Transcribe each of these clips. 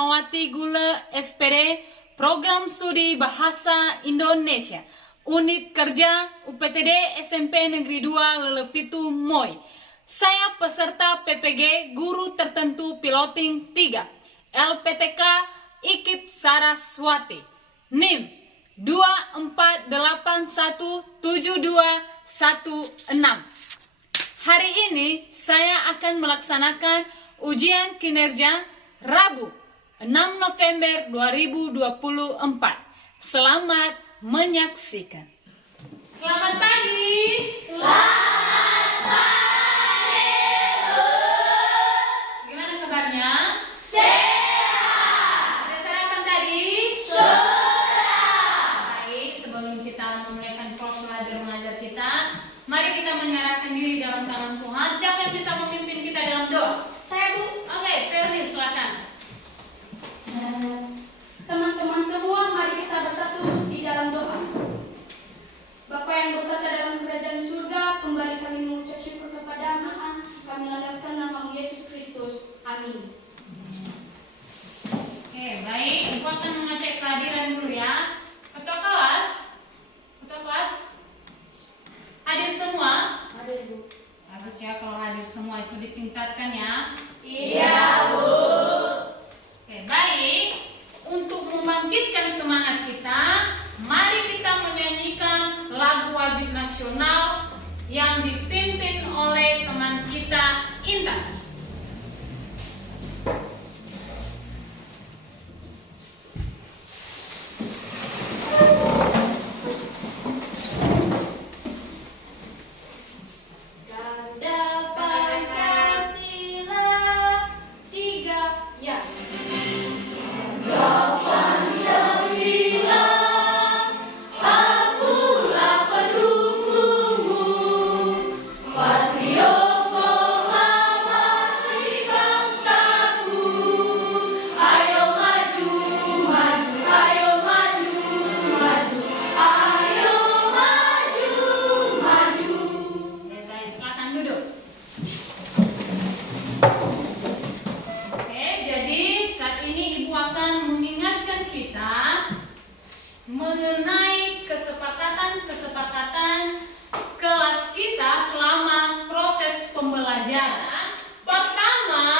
Hermawati Gule SPD, Program Studi Bahasa Indonesia, Unit Kerja UPTD SMP Negeri 2 Lelevitu Moi. Saya peserta PPG Guru Tertentu Piloting 3, LPTK IKIP Saraswati, NIM 24817216. Hari ini saya akan melaksanakan ujian kinerja Rabu 6 November 2024. Selamat menyaksikan. Selamat pagi. Selamat pagi, Bu. Gimana kabarnya? Sehat. Sudah sarapan tadi? Sudah. Baik, sebelum kita memulaikan proses belajar mengajar kita, mari kita menyerahkan diri dalam tangan Tuhan. Siapa yang bisa memimpin kita dalam doa? Saya, Bu. Oke, Fernie, silakan. Teman-teman semua, mari kita bersatu di dalam doa. Bapa yang berkata dalam kerajaan surga, kembali kami mengucap syukur kepada-Mu. Kami landaskan nama Yesus Kristus. Amin. Oke, baik. Ibu akan mengecek kehadiran dulu ya. Ketua kelas. Hadir semua? Hadir, Bu. Bagus ya kalau hadir semua, itu ditingkatkan ya. Iya, Bu. Oke, baik. Untuk membangkitkan semangat kita, mari kita menyanyikan lagu wajib nasional yang dipimpin oleh teman kita Intan. Ganda Pancasila 3 ya. Mengenai kesepakatan kelas kita selama proses pembelajaran. Pertama,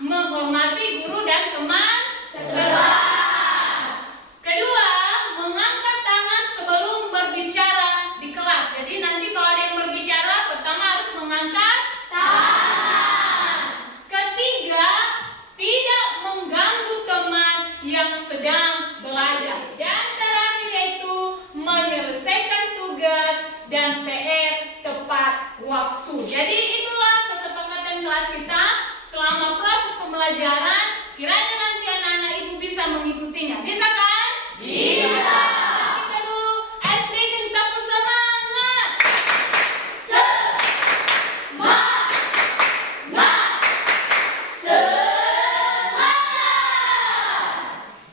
menghormati guru dan teman sekelas. Kedua, mengangkat tangan sebelum berbicara di kelas. Jadi nanti kalau ada yang berbicara, pertama harus mengangkat tangan. Ketiga, tidak mengganggu teman yang sedang belajar. Menyelesaikan tugas dan PR tepat waktu. Jadi itulah kesepakatan kelas kita selama proses pembelajaran. Kiranya nanti anak-anak ibu bisa mengikutinya. Bisa kan? Bisa. Kita dulu speaking tapi semangat.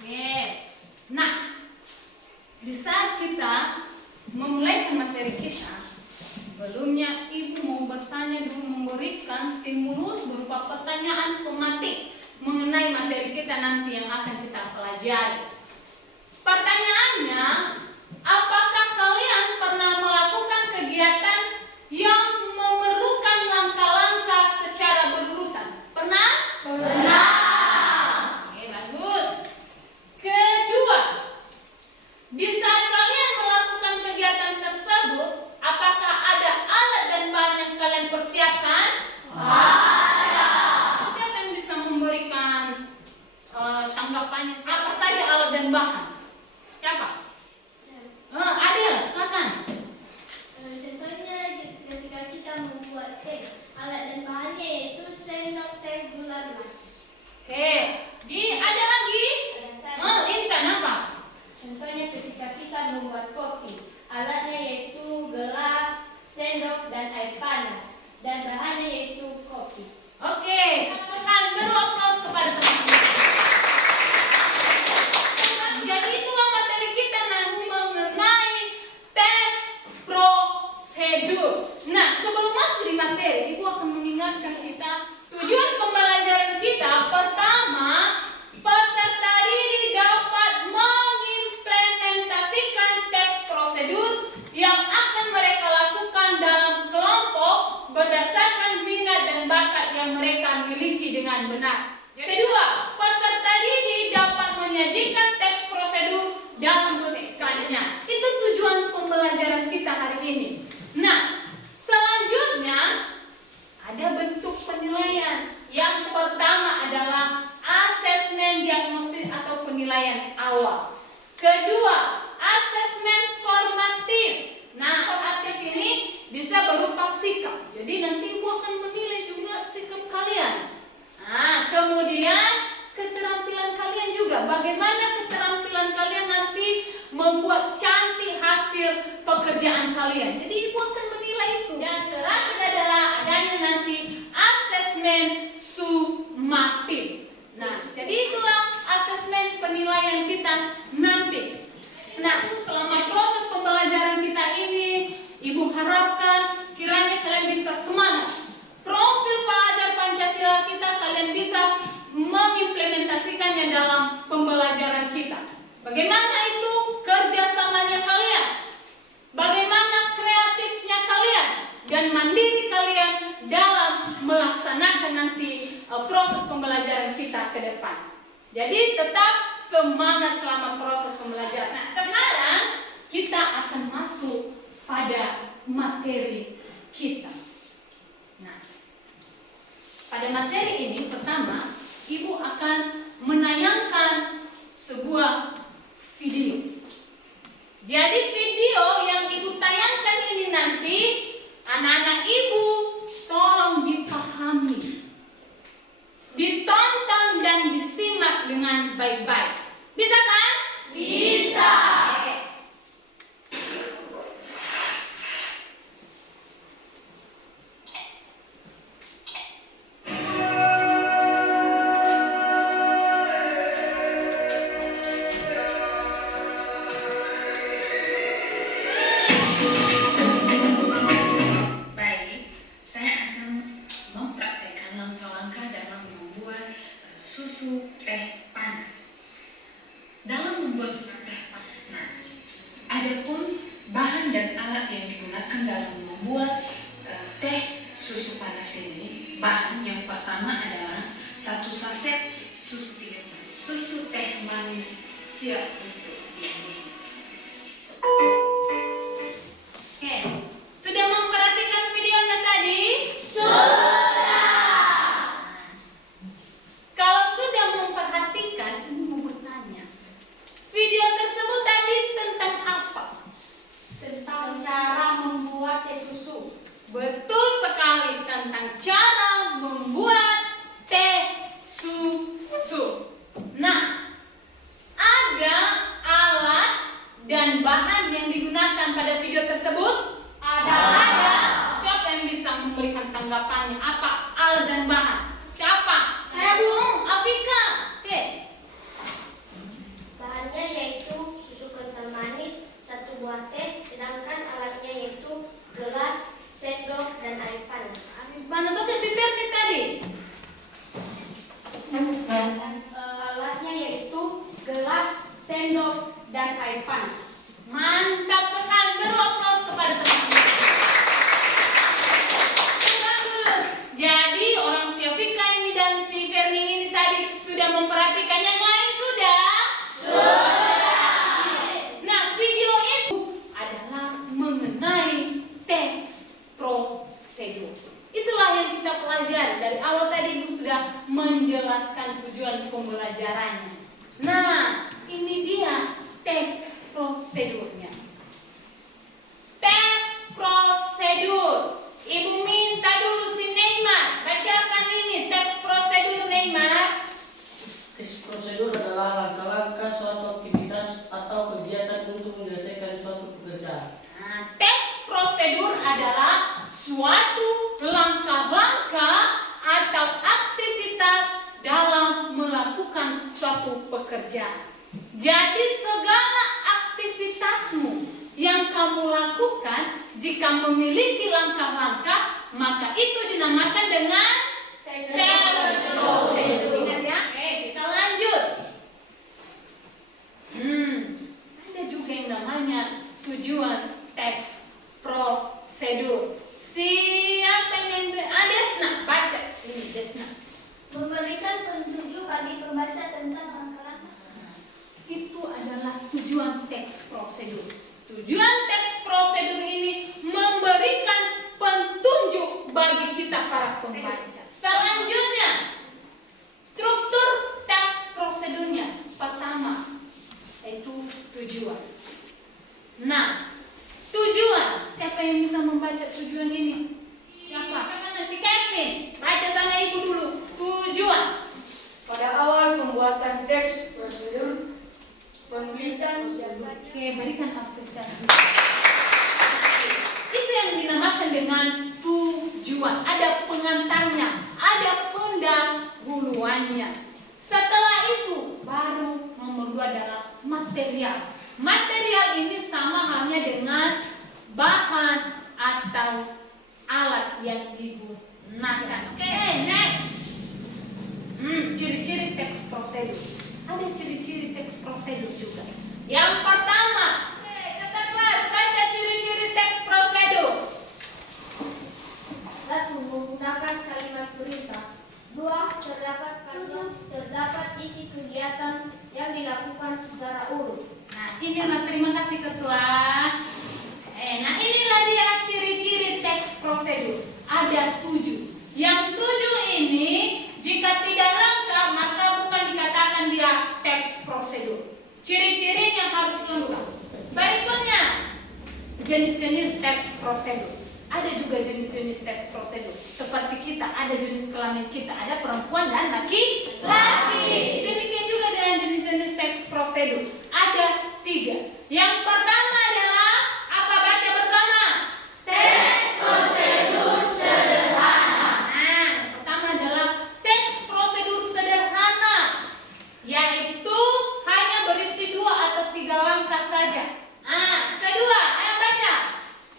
Oke. Nah, di saat kita memulai materi kita, sebelumnya ibu mau bertanya dulu, memberikan stimulus berupa pertanyaan pematik mengenai materi kita nanti yang akan kita pelajari. Pertanyaannya, apakah kalian pernah melakukan kegiatan yang memerlukan langkah-langkah secara berurutan? Pernah? Pernah. Oke, bagus. Kedua, di saat kalian melakukan kegiatan tersebut, apakah ada alat dan bahan yang kalian persiapkan? Ada. Siapa yang bisa memberikan tanggapannya? Apa saja alat dan bahan? Siapa? Adil, silakan. Contohnya ketika kita membuat teh, alat dan bahannya yaitu sendok teh gula gelas. Oke, ada lagi? Ada Intan apa? Contohnya ketika kita membuat kopi, alatnya yaitu gelas, sendok, dan air panas, dan bahannya yaitu kopi. Oke, silakan beri aplaus kepada teman-teman. Jadi penilaian awal. Kedua, asesmen formatif. Nah, asesmen ini bisa berupa sikap. Jadi nanti ibu akan menilai juga sikap kalian. Nah, kemudian keterampilan kalian juga. Bagaimana keterampilan kalian nanti membuat cantik hasil pekerjaan kalian. Jadi ibu akan menilai itu. Dan terakhir adalah adanya nanti asesmen sumatif. Nah, jadi itulah asesmen penilaian kita nanti. Nah, selama proses pembelajaran kita ini, ibu harapkan kiranya kalian bisa semangat. Profil pelajar Pancasila kita kalian bisa mengimplementasikannya dalam pembelajaran kita. Bagaimana itu kerjasamanya kalian? Bagaimana kreatifnya kalian dan mandiri kalian dalam melaksanakan nanti proses pembelajaran kita ke depan. Jadi tetap semangat selama proses pembelajaran. Nah, sekarang kita akan masuk pada materi kita. Nah, pada materi ini pertama, ibu akan menayangkan sebuah video. Jadi video yang ibu tayangkan ini nanti anak-anak ibu tolong dipahami, ditonton dan disimak dengan baik-baik. Bisa kan? Bisa. Oke. Baik, saya akan mempraktekkan langkah-langkah dalam membuat susu teh panas. Dalam membuat susu teh panas, nah, adapun bahan dan alat yang digunakan dalam membuat teh susu panas ini, bahan yang pertama adalah 1 saset susu teh manis siap untuk diminum. Oke. Sudah memperhatikan videonya tadi? Kalau sudah memperhatikan, ini mau bertanya. Video tersebut tadi tentang apa? Tentang cara membuat teh susu. Betul sekali, tentang cara membuat teh susu. Nah, ada alat dan bahan yang digunakan pada video tersebut? Ada. Siapa yang bisa memberikan tanggapannya? Apa alat dan bahan? Siapa? Saya, Bu. Afika. Oke. Bahannya yaitu susu kental manis, 1 buah teh, sedangkan alatnya yaitu gelas, sendok, dan air panas. Mana sampai si Ferdi tadi? Alatnya yaitu gelas, sendok, dan air panas. Mantap sekali. Beri aplaus kepada teman-teman. Bagus. Jadi orang si Afika ini dan si Ferdi ini tadi sudah memperhatikan, yang lain sudah? Nah, video itu adalah mengenai teks prosedur. Itulah yang kita pelajari. Dari awal tadi Ibu sudah menjelaskan tujuan pembelajarannya. Nah, ini dia teks prosedurnya. Teks prosedur. Ibu minta dulu si Neymar bacakan ini teks prosedur, Neymar. Teks prosedur adalah langkah-langkah suatu aktivitas atau kegiatan untuk menyelesaikan suatu pekerjaan. Nah, teks prosedur adalah suatu langkah-langkah atau aktivitas dalam melakukan suatu pekerjaan. Jadi segala aktivitasmu yang kamu lakukan, jika memiliki langkah-langkah, maka itu dinamakan dengan teks prosedur. Ingat ya? Oke, kita lanjut. Ada juga yang namanya tujuan teks prosedur. Siapa yang Desna, baca ini Desna. Memberikan petunjuk bagi pembaca tentang langkah-langkah. Itu adalah tujuan teks prosedur. Tujuan teks prosedur ini memberikan petunjuk bagi kita para pembaca. Selanjutnya, struktur teks prosedurnya. Pertama, Nah, tujuan. Siapa yang bisa membaca tujuan ini? Siapa? Mana si Kevin? Baca sama ibu dulu. Tujuan. Pada awal pembuatan teks prosedur penulisan Oke, berikan apresiasi. Itu yang dinamakan dengan tujuan. Ada pengantarnya, ada pendahuluannya. Setelah itu baru nomor 2 adalah material. Material ini sama halnya dengan bahan atau alat yang digunakan. Oke, next. Ciri-ciri teks prosedur. Ada ciri-ciri teks prosedur juga. Yang pertama, kata kelas, baca ciri-ciri teks prosedur. 1. Menggunakan kalimat perintah. 2. Terdapat isi kegiatan yang dilakukan secara urut. Nah, inilah, terima kasih ketua. Nah, inilah dia ciri-ciri teks prosedur. Ada 7. Yang 7 ini jika tidak lengkap maka bukan dikatakan dia teks prosedur. Ciri-cirinya harus lengkap. Berikutnya, jenis-jenis teks prosedur. Ada juga jenis-jenis teks prosedur. Seperti kita, ada jenis kelamin kita, ada perempuan dan laki-laki. Demikian juga dengan jenis-jenis teks prosedur. Ada 3. Yang pertama adalah apa? Baca bersama. Teks prosedur sederhana. Nah, yang pertama adalah teks prosedur sederhana, yaitu hanya berisi 2 atau 3 langkah saja. Kedua, ayo baca.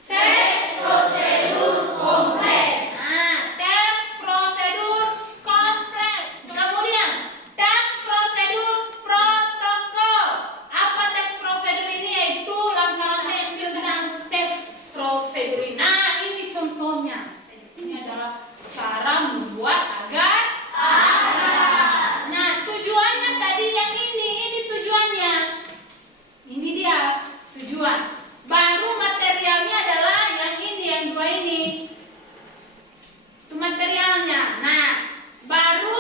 Teks prosedur kompleks. Teks prosedur kompleks. Kemudian, teks prosedur protokol. Apa teks prosedur ini? Yaitu langkah-langkah yang tentang teks prosedur ini. Nah, ini contohnya. Ini adalah cara membuat agar. Nah, tujuannya tadi yang ini tujuannya. Ini dia tujuan. Baru materialnya adalah yang ini, yang 2 ini. Itu materialnya. Nah, baru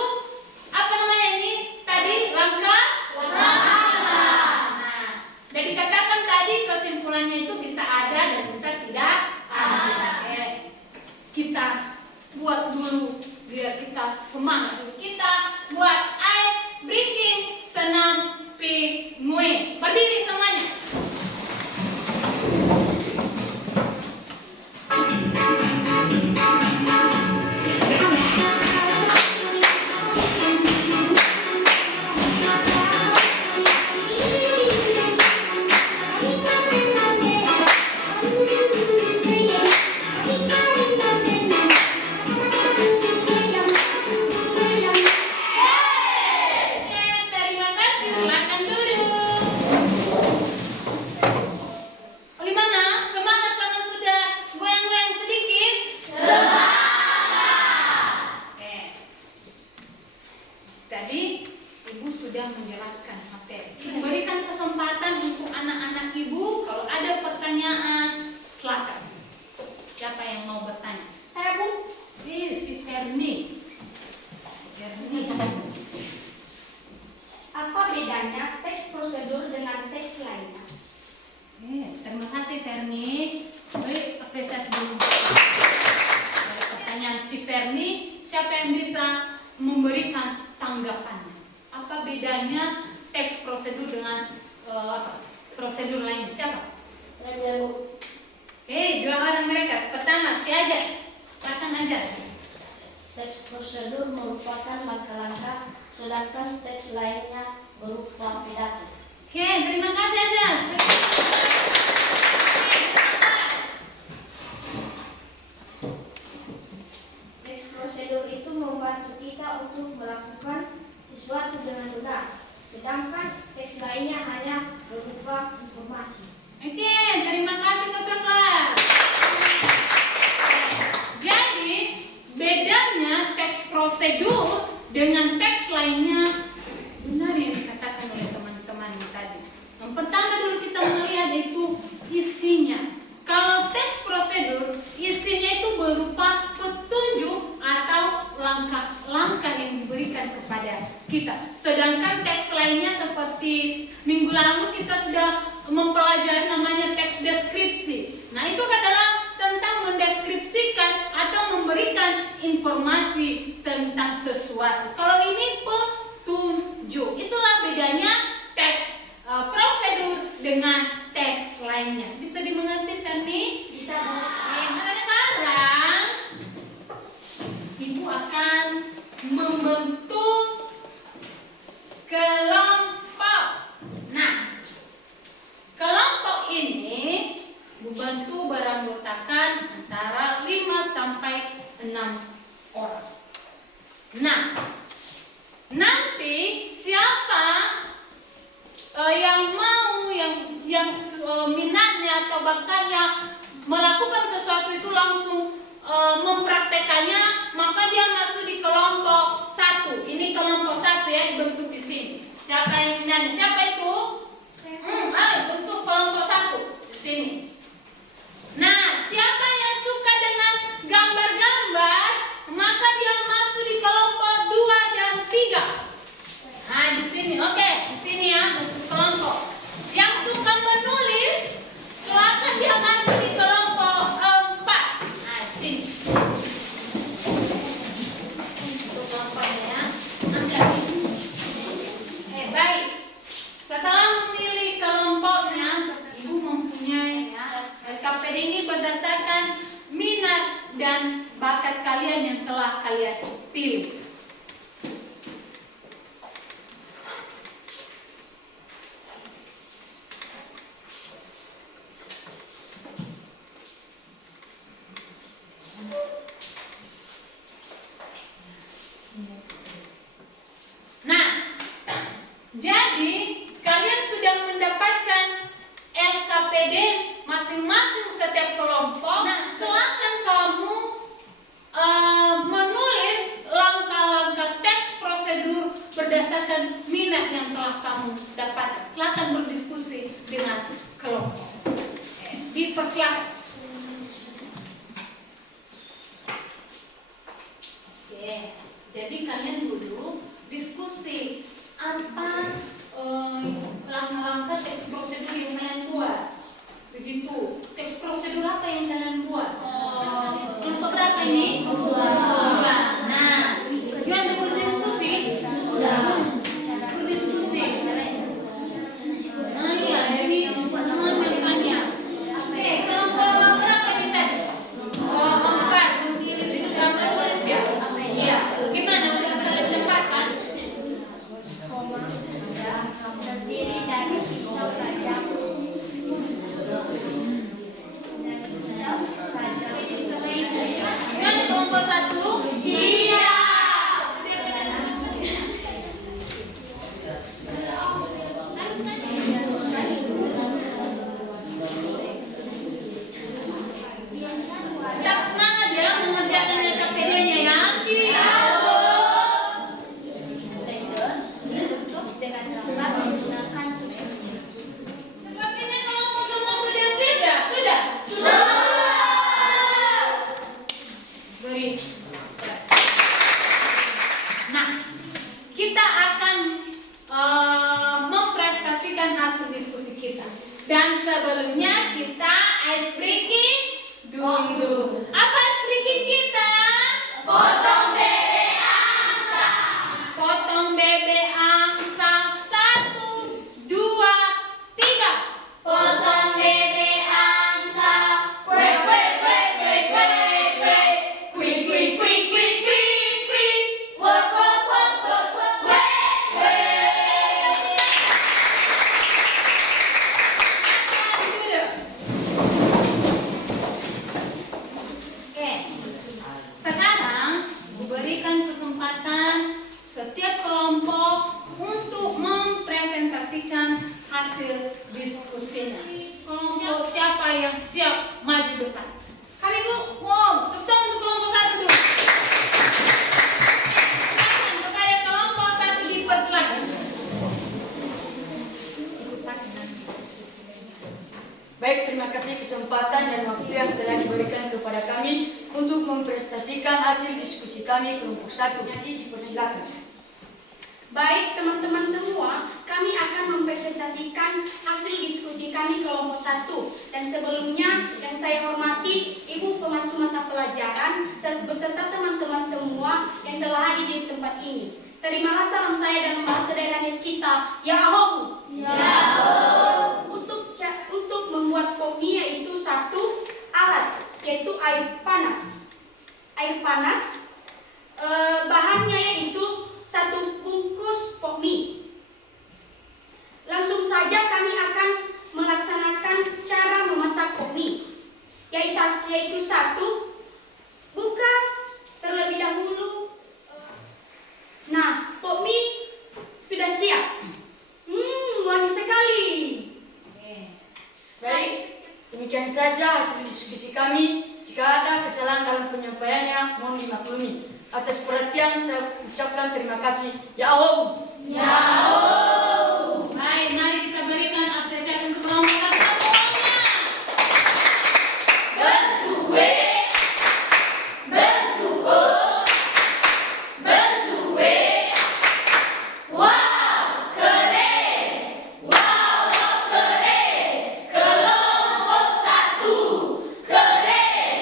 apa namanya ini? Tadi langkah. Nah, dan dikatakan tadi kesimpulannya itu bisa ada dan bisa tidak ada. Kita buat dulu biar kita semangat. Kita buat ice breaking senam penguin. Berdiri semuanya. Terima kasih, silakan duduk. Bagaimana? Semangat karena sudah goyang-goyang sedikit? Semangat. Tadi Ibu sudah menjelaskan materi. Ibu berikan kesempatan untuk anak-anak Ibu, kalau ada pertanyaan, silakan. Siapa yang mau bertanya? Saya, Bu. Si Ferni. Apa bedanya teks prosedur dengan teks lainnya? Terima kasih Ferni. Beri apresiasi dulu. Dari pertanyaan si Ferni, siapa yang bisa memberikan tanggapannya? Apa bedanya teks prosedur dengan prosedur lainnya? Siapa? Dua orang mereka. Pertama, si Ajas. Silakan Ajas. Teks prosedur merupakan langkah-langkah, sedangkan teks lainnya berupa pidato. Terima kasih Ajas. Teks prosedur itu membantu kita untuk melakukan sesuatu dengan benar, sedangkan teks lainnya hanya berupa informasi. Terima kasih Kakak kelas. Jadi, bedanya teks prosedur dengan teks lainnya benar yang dikatakan oleh teman-teman tadi. Yang pertama dulu kita melihat itu isinya. Kalau teks prosedur, isinya itu berupa petunjuk atau langkah-langkah yang diberikan kepada kita. Sedangkan teks lainnya seperti minggu lalu kita sudah mempelajari namanya teks deskripsi. Nah, itu adalah tentang mendeskripsikan atau memberikan informasi tentang sesuatu. Kalau ini petunjuk. Itulah bedanya teks prosedur dengan teks lainnya. Bisa dimengerti kan nih? Bisa. Sekarang Ibu akan membentuk kelompok. Nah, kelompok ini membantu beranggotakan antara 5 sampai 6 orang. Nah, nanti siapa yang mau, yang minatnya atau bakatnya melakukan sesuatu itu langsung mempraktekannya, maka dia masuk di kelompok 1. Ini kelompok 1 ya, dibentuk di sini. Siapa yang minat? Siapa itu? Ayo bentuk kelompok 1 di sini. Nah, siapa yang suka dengan gambar-gambar, maka dia masuk di kelompok 2 dan 3. Nah, di sini. Oke, di sini ya, bentuk kelompok. Yang suka menulis, silakan dia masuk di kelompok 4. Nah, di sini. Untuk kelompoknya ya. Angkat. Baik. Setelah memilih kelompoknya, Ibu mempunyai ya. LKPD ini berdasarkan minat dan bakat kalian yang telah kalian pilih. Nah, jadi kalian sudah mendapatkan LKPD masing-masing setiap kelompok. Nah, silakan kamu menulis langkah-langkah teks prosedur berdasarkan minat yang telah kamu dapatkan. Silakan berdiskusi dengan kelompok. Dipersilakan. Oke, jadi kalian dulu diskusi apa langkah-langkah teks prosedur yang kalian buat. Begitu. Teks prosedur apa yang kalian buat? Kelompok berapa ini? 2. Nah, gimana berdiskusi? Berdiskusi. Nah, iya, jadi tanya. Oke, kelompok berapa kita? 4. Memilih gambar tulis ya? Iya. Gimana? Udah kalian cepat kan? Terdiri dari 3 pelajar. Gimana kelompok 1? Siap. Tetap semangat ya mengerjakan LKPD-nya ya. Ditutup dengan gambar menggunakan Sepertinya kelompok semua sudah siap. Sudah? Beri. Nah, kita akan mempresentasikan hasil diskusi kita. Dan sebelumnya kita ice breaking dulu. Apa ice breaking kita? Potong bebek angsa. Potong bebek angsa. 1, 2, 3. potong bebek angsa. Kue kue kue kue kue kue. Kue kue kue kue kue kue. Wok wok wok wok wok kue kue. Oke. Sekarang berikan kesempatan setiap kelompok untuk mempresentasikan hasil diskusinya. Kelompok siapa yang siap maju depan? Kami Bu, wow, tepuk tangan untuk kelompok 1 dulu. Silakan kepada kelompok 1 dipersilakan. Baik, terima kasih kesempatan dan waktu yang telah diberikan kepada kami untuk mempresentasikan hasil diskusi kami kelompok 1. Jadi dipersilakan. Baik teman-teman semua, kami akan mempresentasikan hasil diskusi kami kelompok 1. Dan sebelumnya yang saya hormati Ibu pemasuk mata pelajaran beserta teman-teman semua yang telah hadir di tempat ini. Terimalah salam saya dan nama saudara kita. Ya Ahobu. Untuk membuat kopi yaitu satu alat, yaitu air panas. Air panas, bahannya yaitu 1 bungkus pok mie. Langsung saja kami akan melaksanakan cara memasak pok mie, yaitu 1, buka terlebih dahulu. Nah, pok mie sudah siap. Wangi sekali. Baik, demikian saja hasil diskusi kami. Jika ada kesalahan dalam penyampaiannya, mohon dimaklumi. Atas perhatian saya ucapkan terima kasih. Ya Allah. Baik, mari kita berikan apresiasi untuk kelompok satu semuanya. Berdue, berdua, berdue. Wow, keren. Wow, keren. Kelompok 1, keren.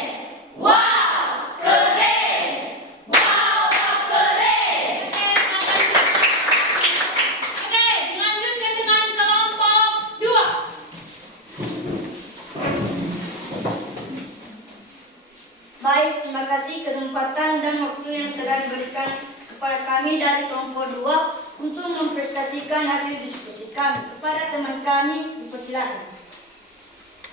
Wow, keren. Wow, keren. Oke, dilanjutkan dengan kelompok 2. Baik, terima kasih kesempatan dan waktu yang telah diberikan kepada kami dari kelompok 2 untuk mempresentasikan hasil diskusi kami. Kepada teman kami, dipersilakan.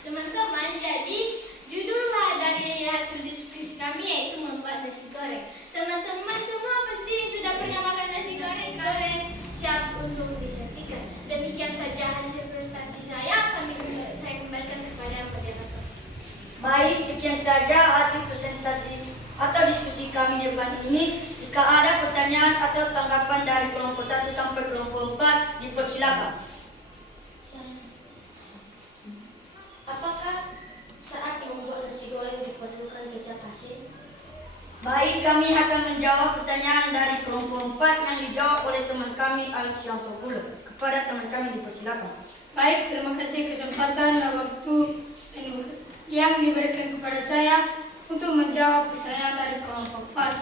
Teman-teman, jadi judul dari hasil diskusi kami yaitu membuat nasi goreng. Teman-teman semua pasti sudah pernah makan nasi goreng siap untuk disajikan. Demikian saja hasil prestasi saya. Saya kembalikan kepada moderator. Baik, sekian saja hasil presentasi atau diskusi kami di depan ini. Jika ada pertanyaan atau tanggapan dari kelompok 1 sampai kelompok 4, dipersilakan. Apakah saat membuat nasi goreng diperlukan kecap asin? Baik, kami akan menjawab pertanyaan dari kelompok 4 yang dijawab oleh teman kami Alexander Pula. Kepada teman kami dipersilakan. Baik, terima kasih kesempatan dan waktu yang diberikan kepada saya untuk menjawab pertanyaan dari kelompok 4.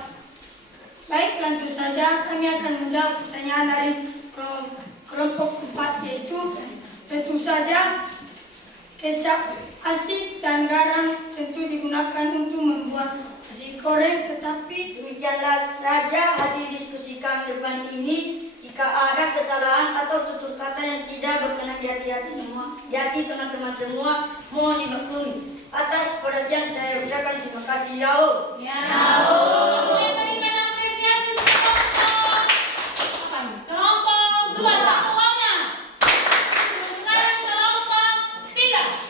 Baik, langsung saja kami akan menjawab pertanyaan dari kelompok 4, yaitu tentu saja kecap asin dan garam tentu digunakan untuk membuat nasi goreng, tetapi Demikianlah saja hasil diskusi kami depan ini. Jika ada kesalahan atau tutur kata yang tidak berkenan di hati teman-teman semua, mohon dimaklumi. Atas perhatian saya ucapkan terima kasih. Yao. Boleh berikan apresiasi untuk kelompok 2 semuanya. Sekarang kelompok 3.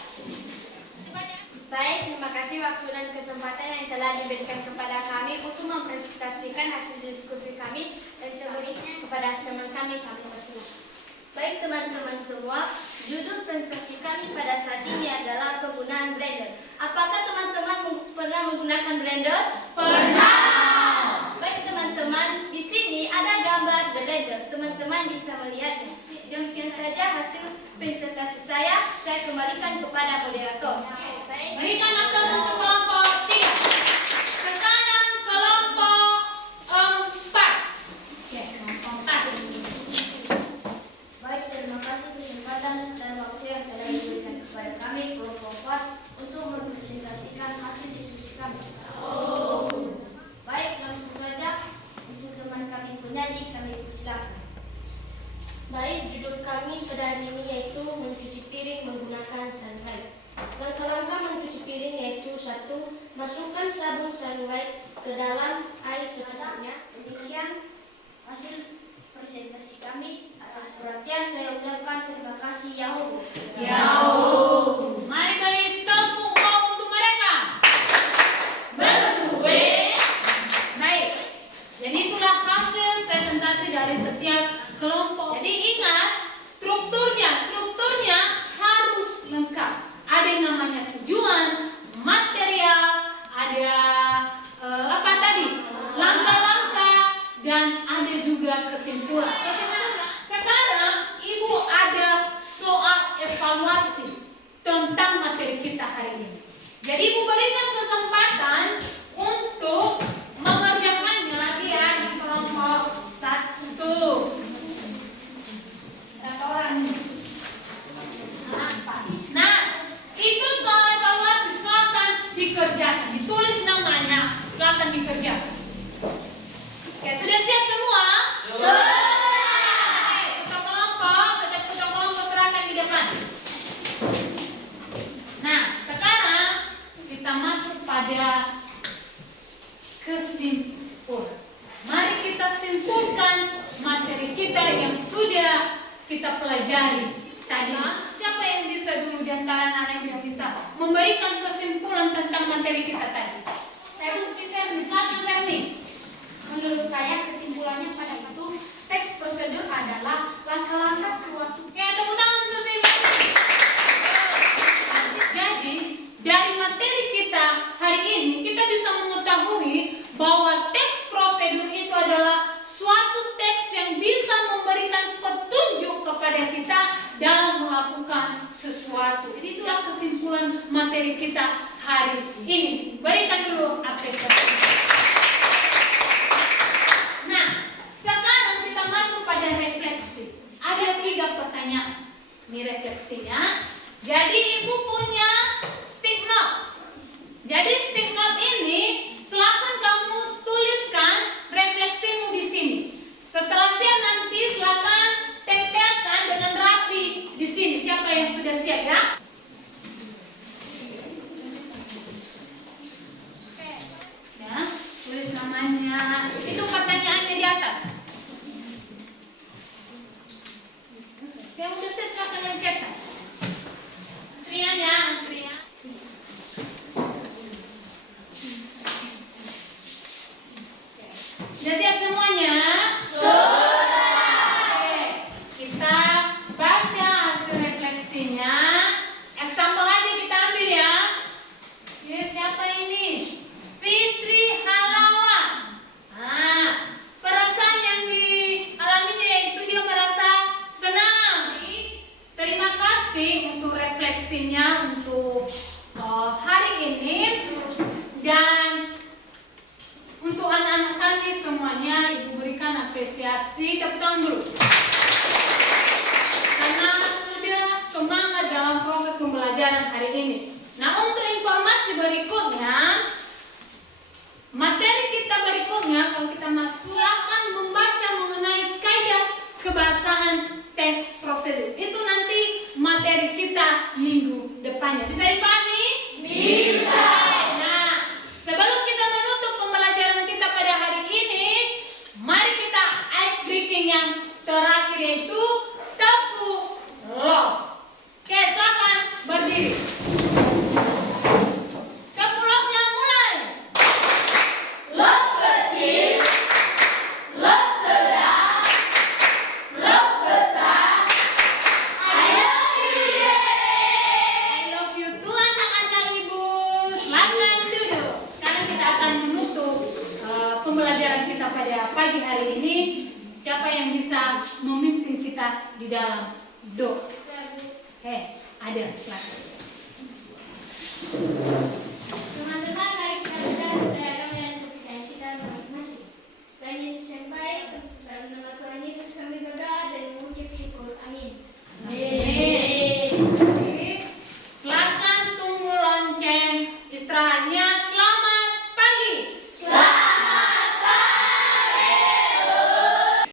Baik, terima kasih waktu dan kesempatan yang telah diberikan kepada kami untuk mempresentasikan hasil diskusi kami dan sebaliknya kepada teman kami berdua. Baik teman-teman semua, judul presentasi kami pada saat ini adalah penggunaan blender. Apakah teman-teman pernah menggunakan blender? Pernah. Baik teman-teman, di sini ada gambar blender. Teman-teman bisa melihatnya. Demikian saja hasil presentasi saya. Saya kembalikan kepada moderator. Baik. Berikan aplaus untuk kelompok 3. Sekarang kelompok 4. Oke, kelompok 4. Baik, terima kasih kesempatan dan waktu yang telah diberikan kepada kami kelompok 4 untuk mempresentasikan hasil diskusi kami. Baik, langsung saja untuk teman kami penyaji kami persilakan. Baik, judul kami pada hari ini yaitu mencuci piring menggunakan sunlight. Langkah-langkah mencuci piring yaitu 1. Masukkan sabun sunlight ke dalam air secukupnya. Demikian hasil presentasi kami. Atas perhatian saya ucapkan terima kasih. Yahoo. Mari beri tepuk tangan untuk mereka. Berdue. Baik. Jadi itulah hasil presentasi dari setiap kelompok. Jadi ingat strukturnya harus lengkap. Ada yang namanya tujuan, material, ada apa tadi? Langkah-langkah dan ada juga kesimpulan. Sekarang Ibu ada soal Jadi Ibu berikan kesempatan untuk mengerjakannya latihan di kelompok 1. Berapa orang nih? Nah, itu soal evaluasi, silakan dikerjakan, ditulis namanya, silakan dikerjakan. Oke, sudah siap semua? Ketua kelompok serahkan di depan. Nah, sekarang kita masuk pada kesimpulan. Mari kita simpulkan materi kita yang sudah kita pelajari tadi. Siapa yang bisa dulu di antara anak yang bisa memberikan kesimpulan tentang materi kita tadi? Saya bukti Ferni, silakan Ferni. Menurut saya kesimpulannya pada itu teks prosedur adalah langkah-langkah suatu. Oke, tepuk tangan untuk si Ferni. Jadi dari materi kita hari ini kita bisa mengetahui bahwa teks prosedur itu adalah suatu teks yang bisa memberikan petunjuk kepada kita dalam melakukan sesuatu. Jadi itulah kesimpulan materi kita hari ini. Berikan dulu apresiasi. Nah, sekarang kita masuk pada refleksi. Ada 3 pertanyaan. Ini refleksinya. Jadi Ibu punya stick note. Jadi stick note ini silakan kamu tuliskan refleksimu di sini. Setelah siap nanti silakan tempelkan dengan rapi di sini. Siapa yang sudah siap ya? Ya, tulis namanya. Itu pertanyaannya di atas. Yang udah siap silakan yang cetak. Antrian ya, antrian. Sudah siap semuanya? Kita baca hasil refleksinya. Example aja kita ambil ya. Oke, siapa ini? Fitri Halawan. Nah, perasaan yang dialaminya yaitu dia merasa senang. Terima kasih untuk refleksinya untuk hari ini. Dan untuk anak-anak kami semuanya, Ibu berikan apresiasi. Tepuk tangan dulu. Karena sudah semangat dalam proses pembelajaran hari ini. Nah, untuk informasi berikutnya, materi kita berikutnya, kalau kita masuk, akan membaca mengenai kaidah kebahasaan teks prosedur. Itu nanti materi kita minggu depannya. Bisa dipahami? Bisa. Nah, sebelum kita menutup pembelajaran kita pada hari ini, mari kita ice breaking yang terakhir yaitu tepuk love. Oke, silakan berdiri. Tepuk love-nya mulai. Love kecil, love sedang, love besar. I love you. I love you tuh anak-anak Ibu. Silakan duduk. Sekarang kita akan menutup pembelajaran kita pada pagi hari ini. Siapa yang bisa memimpin kita di dalam doa? Ada, silakan.